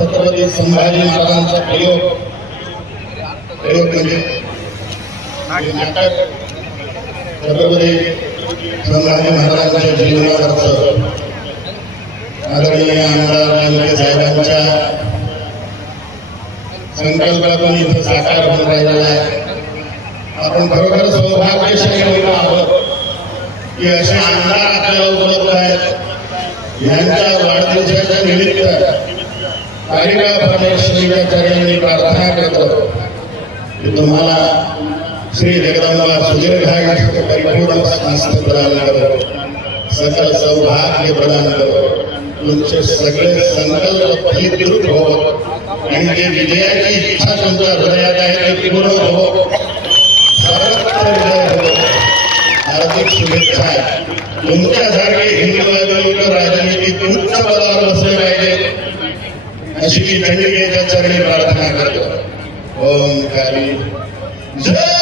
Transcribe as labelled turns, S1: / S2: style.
S1: छत्रपती संभाजी महाराजांचा प्रयोग. प्रयोग म्हणजे नाटक. छत्रपती संभाजी महाराजांच्या जीवनावरचं. आदरणीय आमदार लंके साहेबांच्या संकल्पातून इथं साकार होऊन राहिलेला आहे. आपण खरोखर सौभाग्यशाली लोक आहोत की असे आमदार आपल्याला उपलब्ध आहेत. यांच्या वाढदिवसाच्या निमित्त कालिका परमेश्वरीच्या चरणी प्रार्थना करतो. की तुम्हाला श्री जगदंबा सुदीर्घायुष्य परिपूर्ण स्वास्थ्य प्रदान करो सकल सौभाग्य प्रदान करो तुमचे सगळे संकल्प फलीकृत हो आणि जे विजयाची इच्छा तुमच्या हृदयात आहे ते पूर्ण हो सर्वत्र विजय हो हार्दिक शुभेच्छा. तुमच्यासारखे हिंदू लोक राजनीतीत उच्च पदावर बसले पाहिजे. अशी मी चंडिकेच्या चरणी प्रार्थना करतो. ओम काली जय